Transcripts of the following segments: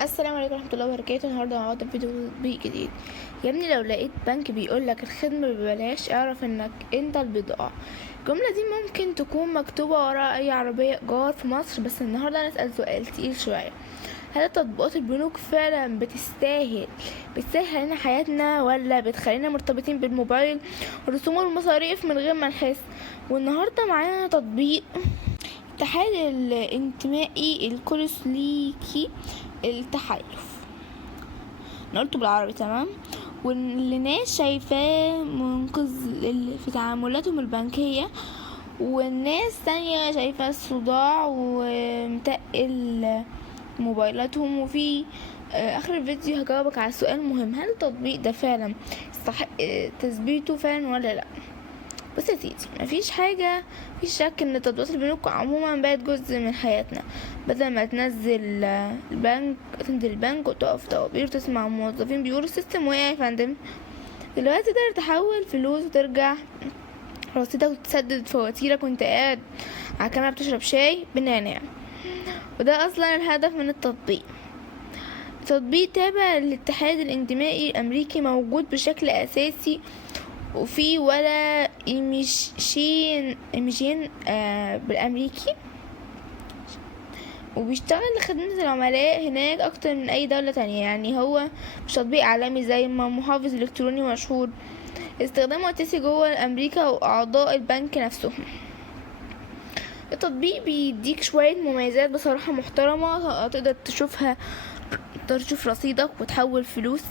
السلام عليكم ورحمة الله وبركاته. النهاردة هنقعد فيديو تطبيق جديد. يا ابني، لو لقيت بنك بيقولك الخدمة ببلاش اعرف انك انت البضاعة. الجملة دي ممكن تكون مكتوبة ورا اي عربية ايجار في مصر، بس النهاردة هنسأل سؤال تقيل شوية. هل تطبيقات البنوك فعلا بتسهل علينا حياتنا، ولا بتخلينا مرتبطين بالموبايل والرسوم والمصاريف من غير ما نحس؟ والنهاردة معانا تطبيق اتحاد الانتمائي الكولوسليكي التحالف. انا قلته بالعربي تمام. واللي ناس شايفاه منقذ في تعاملاتهم البنكية، والناس تانية شايفاه صداع ومتقل موبايلاتهم. وفي اخر الفيديو هجاوبك على سؤال مهم: هل التطبيق ده فعلا يستحق تثبيته فعلا ولا لا؟ بص يا سيدي، مفيش شك ان تطبيقات البنوك عموما بقت جزء من حياتنا. بدل ما تنزل البنك وتقف طوابير وتسمع موظفين بيقولوا السيستم وقع يا فندم، دلوقتي تقدر تحول فلوس وترجع رصيدك وتسدد فواتيرك وانت قاعد على كنبة بتشرب شاي بالنعناع. وده اصلا الهدف من التطبيق. تطبيق تابع للاتحاد الانتمائي الامريكي، موجود بشكل اساسي وفي ولا ايميشين بالامريكي، وبيشتغل لخدمة العملاء هناك اكتر من اي دولة تانية. يعني هو مش تطبيق عالمي زي ما محافظ الكتروني مشهور. استخدامه اساسي جوه امريكا واعضاء البنك نفسهم. التطبيق بيديك شوية مميزات بصراحة محترمة، تقدر تشوف رصيدك وتحول فلوس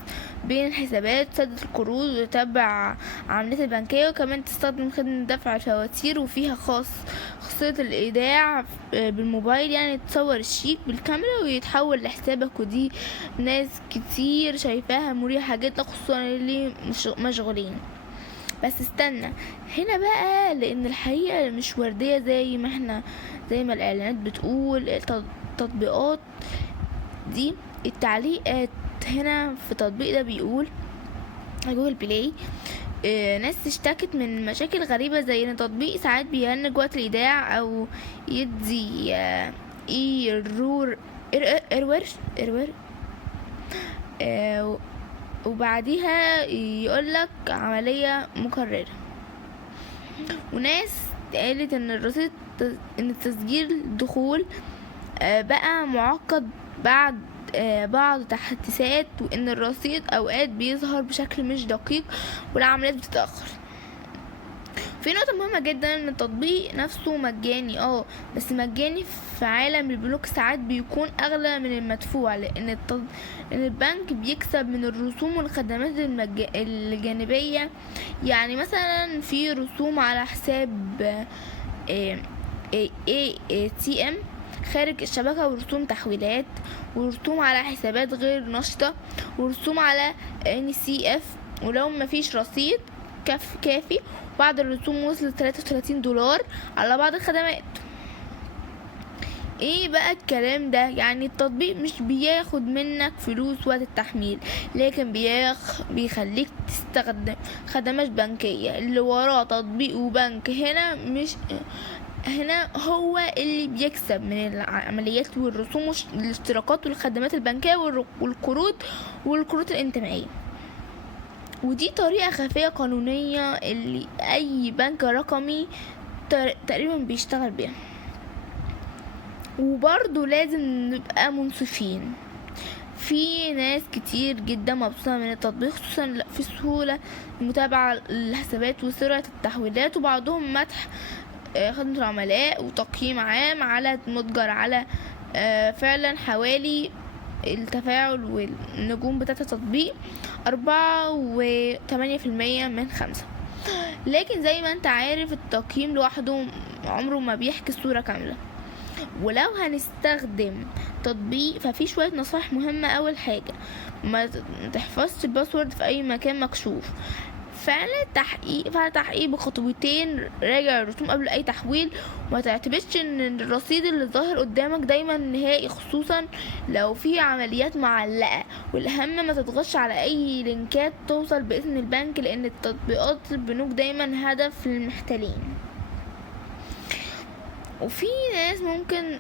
بين الحسابات، تسدد القروض وتتابع عمليات البنكية، وكمان تستخدم خدمة دفع الفواتير، وفيها خاصية الإيداع بالموبايل، يعني تصور الشيك بالكاميرا ويتحول لحسابك. ودي ناس كتير شايفاها مريحة جدا، خصوصا اللي مشغولين. بس استنى هنا بقى، لان الحقيقة مش وردية زي ما الاعلانات بتقول. التطبيقات دي، التعليقات هنا في التطبيق ده بيقول جوجل بلاي، ناس اشتكت من مشاكل غريبة، زي ان التطبيق ساعات بيهنج وقت الايداع او يدي ايرور ايرور وبعديها يقولك عملية مكررة. وناس قالت ان ان تسجيل الدخول بقى معقد بعد بعض تحديثات، وان الرصيد اوقات بيظهر بشكل مش دقيق والعمليات بتتأخر. في نقطة مهمة جدا، ان التطبيق نفسه مجاني، بس مجاني في عالم البنوك ساعات بيكون اغلى من المدفوع، لان ان البنك بيكسب من الرسوم والخدمات الجانبية. يعني مثلا في رسوم على حساب ATM خارج الشبكة، ورسوم تحويلات، ورسوم على حسابات غير نشطة، ورسوم على NCF، ولو مفيش رصيد كافي. بعض الرسوم وصلت $33 على بعض الخدمات. ايه بقى الكلام ده؟ يعني التطبيق مش بياخد منك فلوس وقت التحميل، لكن بيخليك تستخدم خدمات بنكية اللي وراه تطبيق وبنك. هنا هو اللي بيكسب من العمليات والرسوم والاشتراكات والخدمات البنكية والقروض الانتمائية. ودي طريقة خفية قانونية اللي اي بنك رقمي تقريبا بيشتغل بيها. وبرضو لازم نبقى منصفين، في ناس كتير جدا مبسوطة من التطبيق، خصوصا في سهولة المتابعة الحسابات وسرعة التحويلات، وبعضهم مدح خدمة العملاء وتقييم عام على متجر على فعلا حوالي التفاعل والنجوم بتاعة التطبيق 4.8% من 5. لكن زي ما انت عارف، التقييم لوحده عمره ما بيحكي الصورة كاملة. ولو هنستخدم تطبيق ففي شوية نصائح مهمة. اول حاجة، ما تحفظش الباسورد في اي مكان مكشوف. فعل تحقيق بخطوتين، راجع الرسوم قبل اي تحويل، وما تعتبرش ان الرصيد اللي ظاهر قدامك دايما نهائي، خصوصا لو في عمليات معلقة. والاهم ما تضغطش على اي لينكات توصل باسم البنك، لان التطبيقات البنوك دايما هدف للمحتالين. وفي ناس ممكن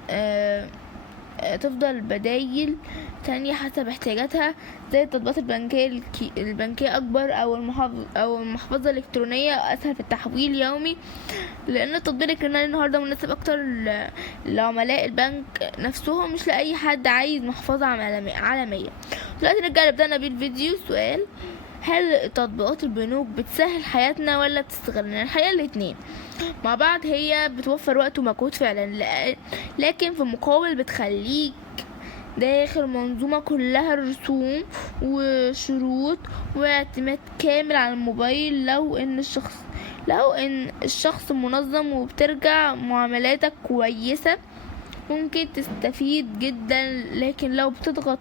تفضل بدايل تانية حسب احتياجاتها، زي التطبيقات البنكية أكبر، أو المحفظة الإلكترونية أسهل في التحويل يومي، لأن التطبيق الإلكتروني النهاردة مناسب أكتر لعملاء البنك نفسهم، مش لأي حد عايز محفظة عالمية. دلوقتي نرجع بدأنا بالفيديو. سؤال: هل تطبيقات البنوك بتسهل حياتنا ولا بتستغلنا؟ الحقيقة الاتنين مع بعض. هي بتوفر وقت ومجهود فعلا، لكن في المقابل بتخليك داخل منظومة كلها رسوم وشروط واعتماد كامل على الموبايل. لو ان الشخص منظم وبترجع معاملاتك كويسة ممكن تستفيد جدا، لكن لو بتضغط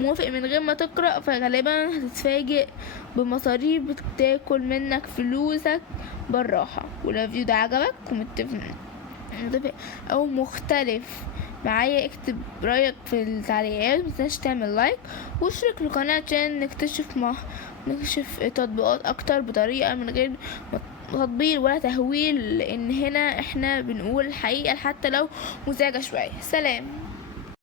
موافق من غير ما تقرأ فغالبا هتتفاجئ بمصاريف بتاكل منك فلوسك بالراحة. ولو الفيديو ده عجبك ومتفق او مختلف معايا اكتب رايك في التعليقات، متنساش تعمل لايك واشترك في القناة عشان نكتشف تطبيقات اكتر بطريقة من غير تطبيل ولا تهويل، لان هنا احنا بنقول الحقيقة حتى لو مزعجة شوية. سلام.